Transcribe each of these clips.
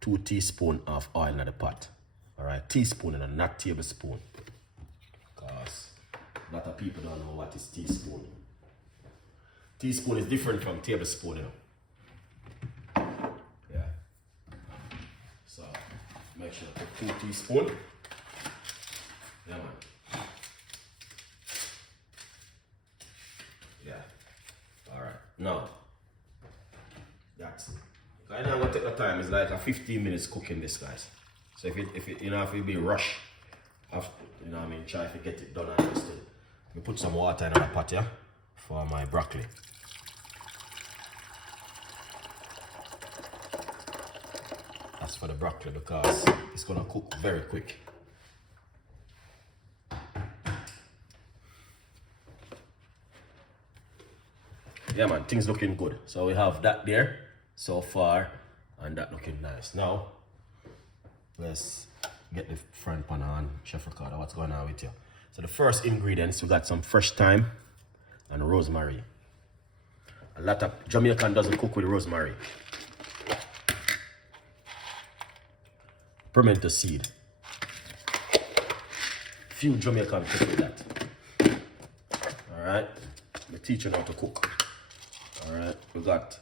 2 teaspoons of oil in the pot. All right, teaspoon and not tablespoon. Because a lot of people don't know what is teaspoon. Teaspoon is different from tablespoon, you know. Yeah. So make sure to put 2 teaspoons. Yeah, man. Yeah. All right. Now, that's it. I know I'm gonna take the time. It's like a 15 minutes cooking this, guys. So if it you know, if it be rush, after, you know what I mean, try to get it done and still. We put some water in the pot here for my broccoli. That's for the broccoli because it's gonna cook very quick. Yeah, man, things looking good. So we have that there so far, and that looking nice. Now, let's get the front pan on. Chef Ricardo, what's going on with you? So the first ingredients, we got some fresh thyme and rosemary. A lot of Jamaican doesn't cook with rosemary. Pimento seed. Few Jamaican cook with that. Alright, we teach you how to cook. Alright, we got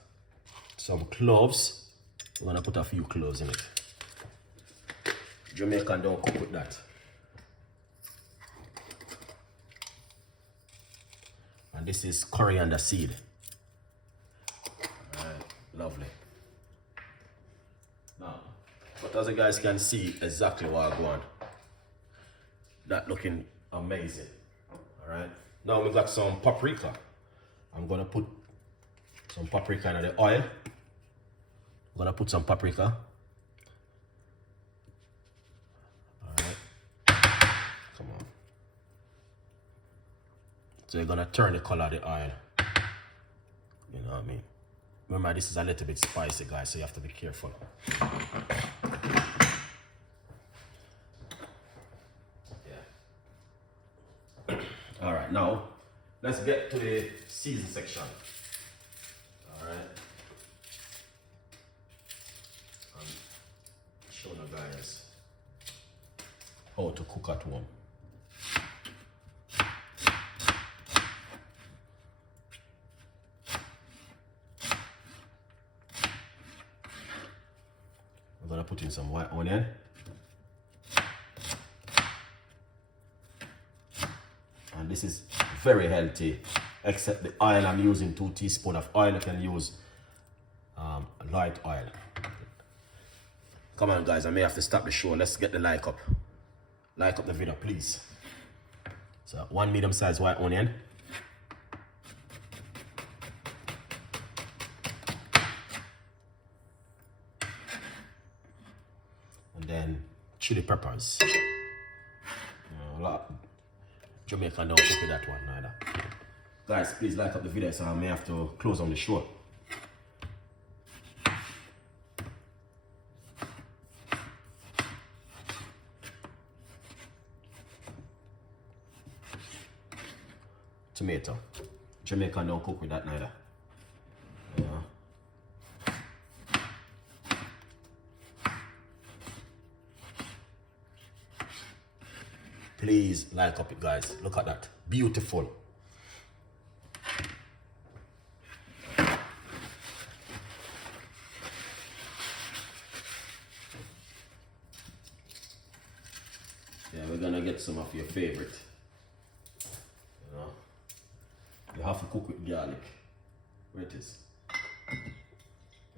some cloves. We're gonna put a few cloves in it. Jamaican don't cook with that. And this is coriander seed. Alright, lovely. Now, but as you guys can see exactly what I want. That looking amazing. Alright. Now we got some paprika. I'm gonna put some paprika in the oil. I'm gonna put some paprika. Alright. Come on. So you're gonna turn the color of the oil. You know what I mean? Remember, this is a little bit spicy, guys, so you have to be careful. Yeah. Alright, now let's get to the season section. Alright. I'm showing you guys how to cook at home. I'm gonna put in some white onion. And this is very healthy, except the oil I'm using 2 teaspoons of oil. You can use light oil. Come on, guys, I may have to stop the show. Let's get the like up. Like up the video, please. So 1 medium-sized white onion. And then chili peppers. A lot. Jamaica don't cook with that one neither. Guys, please like up the video, so I may have to close on the show. Tomato. Jamaica don't cook with that neither. Yeah. Please like up it, guys. Look at that. Beautiful. Yeah, we're gonna get some of your favorite. You know, you have to cook with garlic. Where it is?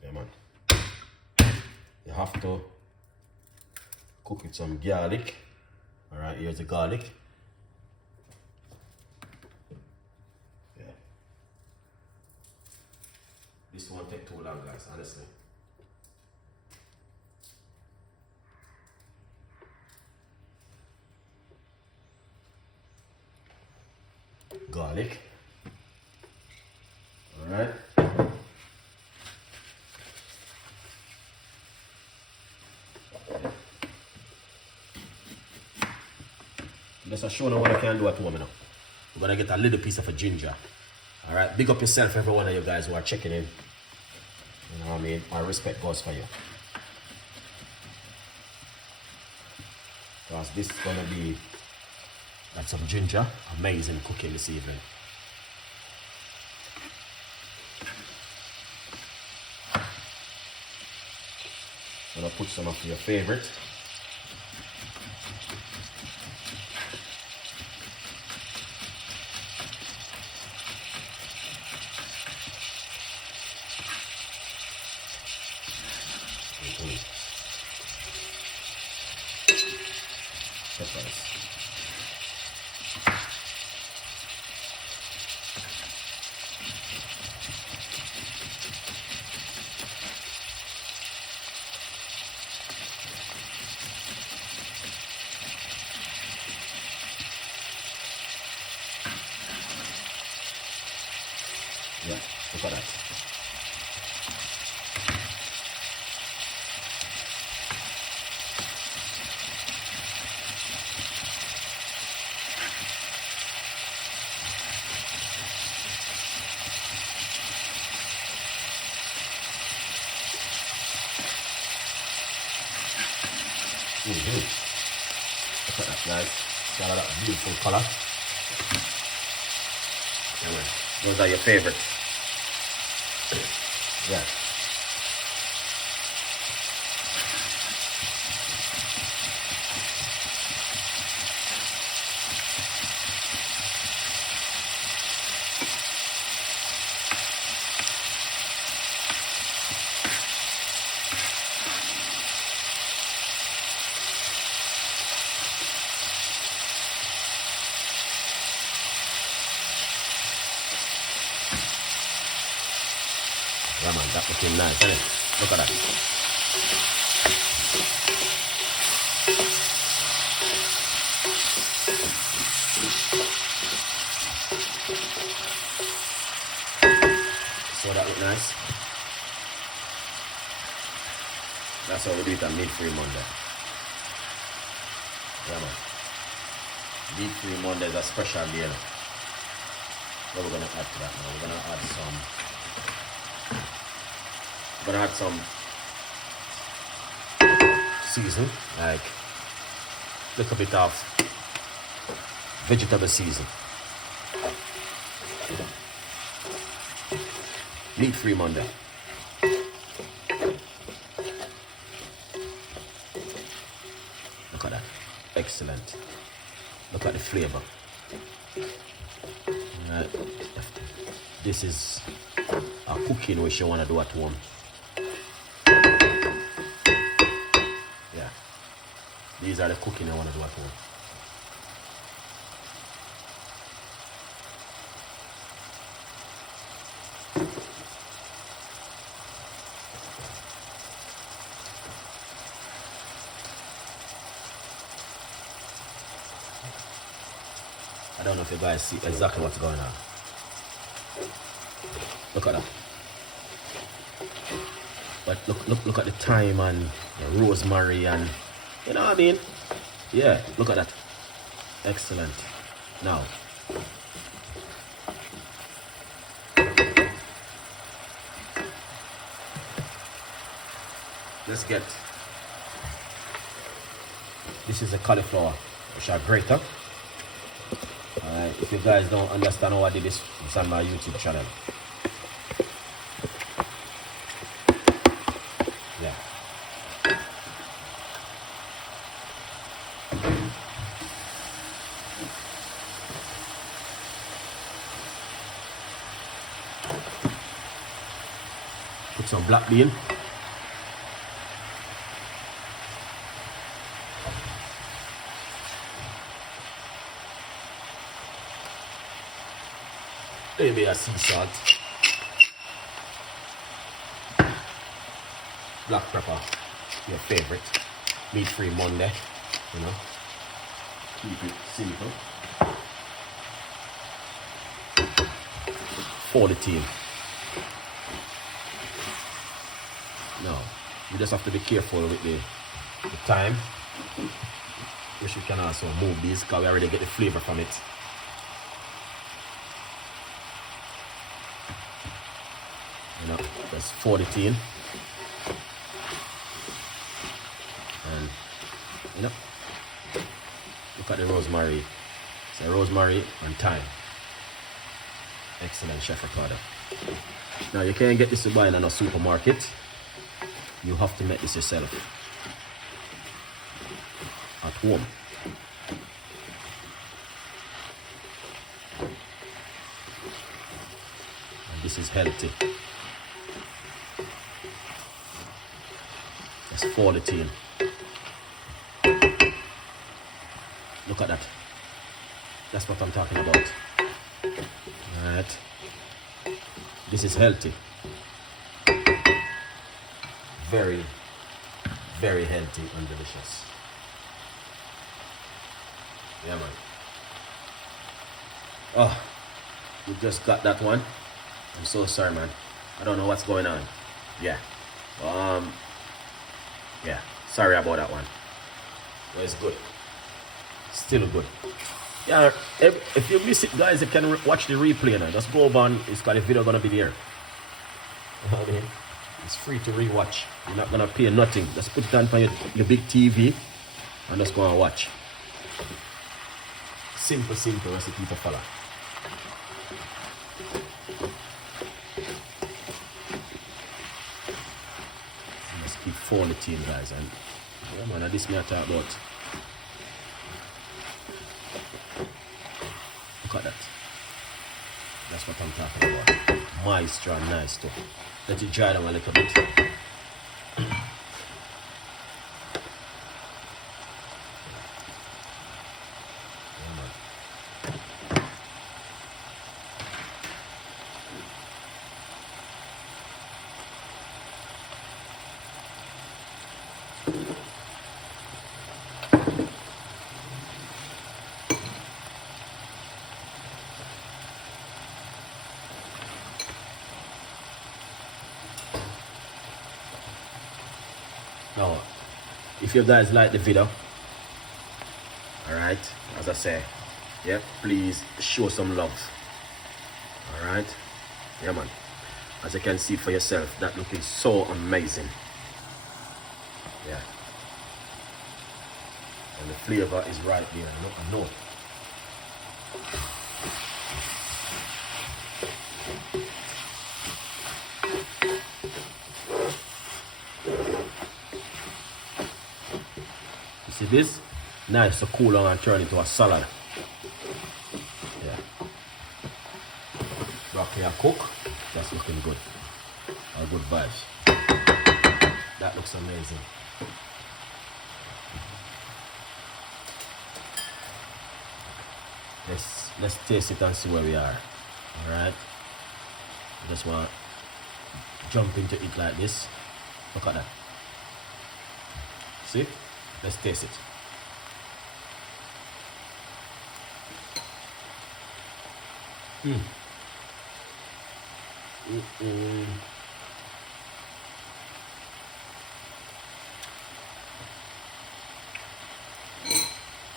Yeah, man. You have to cook with some garlic. Alright, here's the garlic. Yeah. This won't take too long, guys, honestly. Garlic. Alright. Just show you what I can do at home now. We're gonna get a little piece of a ginger. Alright, big up yourself, every one of you guys who are checking in. You know what I mean? Our respect goes for you. Because this is gonna be like some ginger. Amazing cooking this evening. I'm gonna put some of your favorite. Peppers. Yeah, look at that. Look at that, guys. See all of that beautiful color. Anyway, those are your favorites. Yeah. Yeah man, that's looking nice, isn't it? Look at that. So that look nice. That's how we do it on meat-free Monday. Yeah man. Meat-free Monday is a special day. What we're gonna add to that now? We're gonna add some season, like a little bit of vegetable season. Meat-free Monday. Look at that. Excellent. Look at the flavor. This is a cooking which you want to do at home. Yeah. These are the cooking I want to do at home. I don't know if you guys see exactly what's going on. Look at that. But look at the thyme and the rosemary and you know what I mean? Yeah, look at that. Excellent. Now let's get this is a cauliflower which are grater. Alright, if you guys don't understand how I did this, it's on my YouTube channel. Yeah. Put some black bean. Maybe a sea salt, black pepper, your favorite, meat-free Monday, you know, keep it simple, for the team. Now, you just have to be careful with the thyme, which you can also move these because we already get the flavor from it. You know, that's 40 teen. And you know, Look at the rosemary. So rosemary and thyme. Excellent, Chef Ricardo. Now you can't get this to buy in a supermarket. You have to make this yourself at home. And this is healthy. Let's fold it in. Look at that. That's what I'm talking about. Alright. This is healthy. Very, very healthy and delicious. Yeah, man. Oh, we just got that one. I'm so sorry, man. I don't know what's going on. Yeah. Yeah. Sorry about that one. But it's good. Still good. Yeah. If you miss it, guys, you can watch the replay now. Just go over and it's got the video gonna be there. Okay. It's free to rewatch. You're not gonna pay nothing. Just put it on your big TV and just go and watch. Simple recipe to follow. Just keep folding it in, guys. And yeah, man, this me I talk about. Look at that. That's what I'm talking about. Moisture and nice stuff. Let it dry down a little bit. Now, if you guys like the video, alright, as I say, yeah, please show some love. Alright, yeah, man. As you can see for yourself, that looking so amazing. Yeah. And the flavor is right there, I know. See this? Nice to cool down and turn into a salad. Yeah. Broccoli and cook. That's looking good. All good vibes. That looks amazing. Let's taste it and see where we are. Alright. Just want to jump into it like this. Look at that. See? Let's taste it.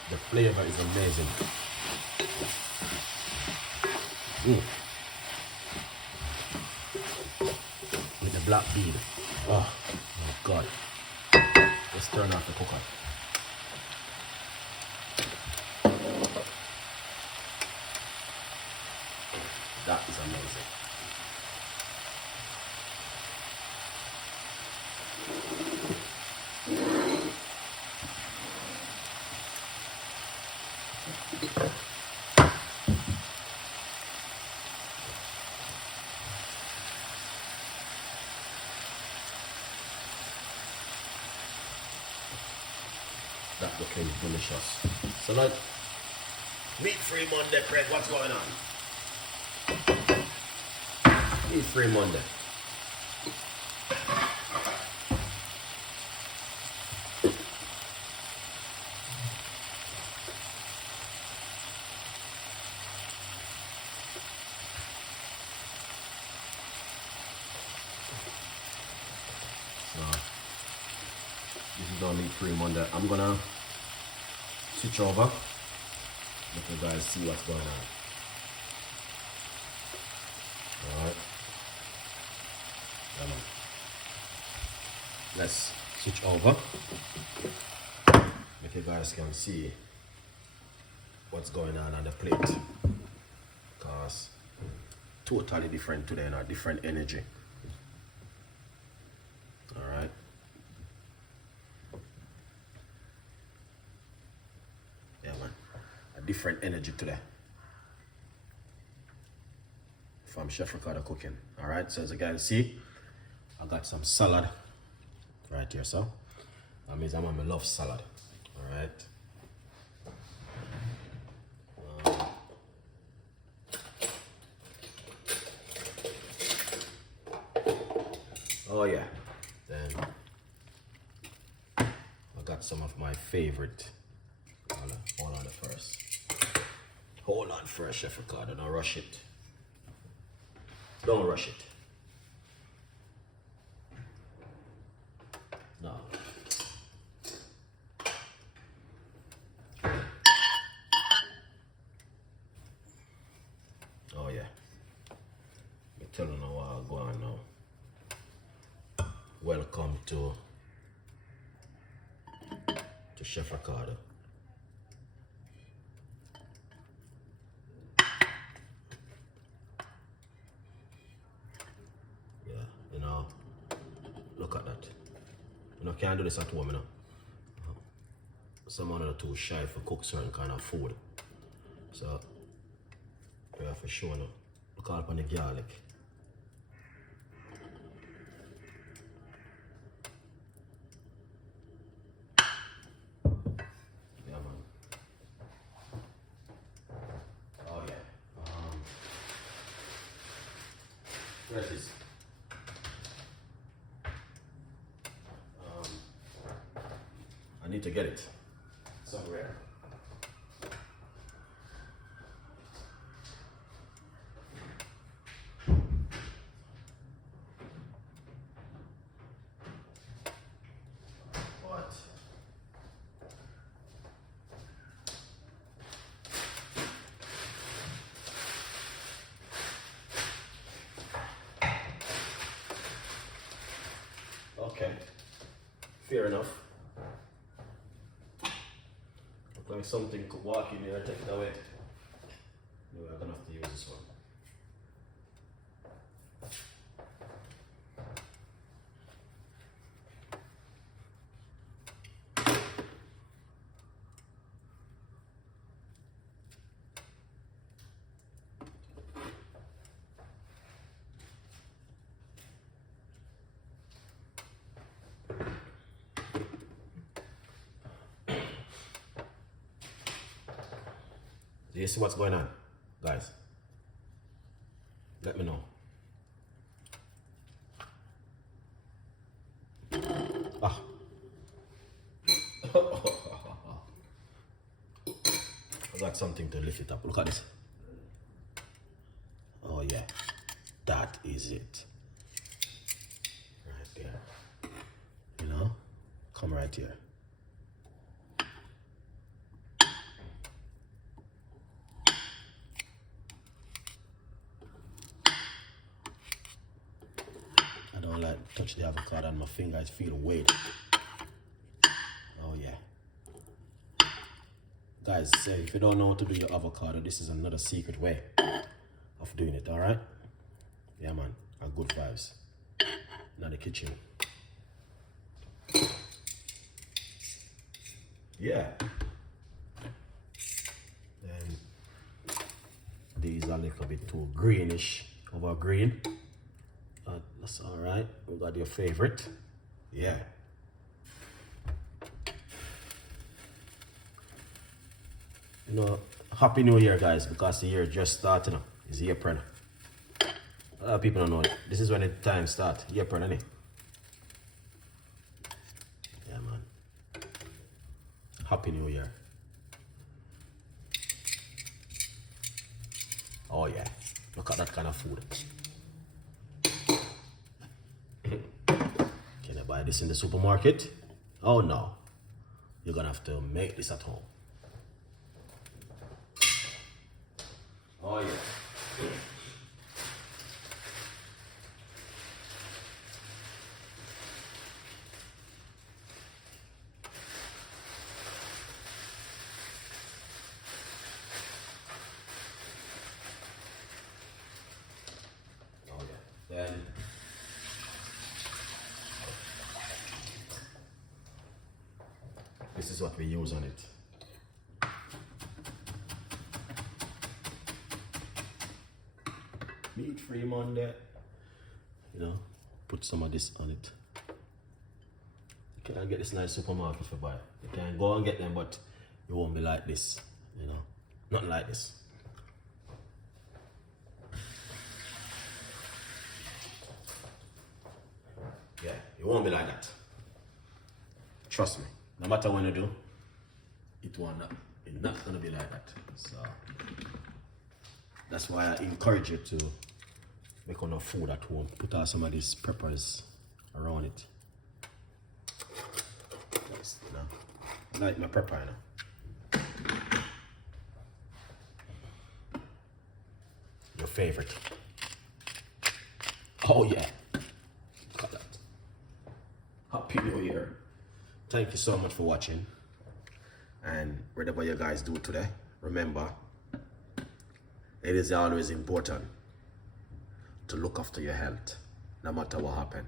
The flavor is amazing. With the black bean. Oh my God. Let's turn off the cooker. That is amazing. That looking delicious. So like, meat-free Monday, Craig, what's going on? Meat-free Monday. This is our meat-free Monday. I'm gonna switch over. Let you guys see what's going on. Alright. Let's switch over. Make you guys can see what's going on the plate. Because totally different today, and a different energy. Alright. Yeah, man. A different energy today. From Chef Ricardo Cooking. Alright, so as you guys see, I got some salad right here, so that means I love salad. Alright. Oh yeah. Then I got some of my favorite. Hold on first. Hold on first, Chef Ricardo. Don't rush it. Don't rush it. No. Oh yeah. I'm telling you what I'll go on now. Welcome to Chef Ricardo. Yeah, you know, look at that. You know, can't do this at home, you know. Someone are too shy for cook certain kind of food. So, we have to show now. Look up on the garlic. Yeah, man. Oh, yeah. Where is this? I need to get it somewhere. What? Okay, fair enough. Look like something could walk in here and take it away. Anyway, I'm gonna have to use this one. Do you see what's going on, guys? Let me know. Ah. I got something to lift it up. Look at this. Oh yeah, that is it. Right there. You know, come right here. I don't like touch the avocado on my finger. I feel weight. Oh yeah. Guys, if you don't know how to do your avocado, this is another secret way of doing it, alright? Yeah, man, and good vibes. Now the kitchen. Yeah. And these are a little bit too greenish, over green. That's alright. We got your favorite. Yeah. You know, Happy New Year, guys, because the year just started. It's April. A lot of people don't know it. This is when the time starts. April, innit? Yeah, man. Happy New Year. Oh, yeah. Look at that kind of food. Can I buy this in the supermarket? Oh, no. You're gonna have to make this at home. Oh, yeah. this is what we use on it. Meat-free Monday. You know, put some of this on it. You can get this nice supermarket for buy. You can go and get them, but it won't be like this. You know, not like this. Yeah, it won't be like that. Trust me. No matter what you do, it's not gonna be like that. So that's why I encourage you to make enough food at home. Put out some of these peppers around it. Nice, you know. I like my pepper, you know. Your favorite. Oh yeah. Got that. Happy New Year. Thank you so much for watching. And whatever you guys do today, remember, it is always important to look after your health, no matter what happens.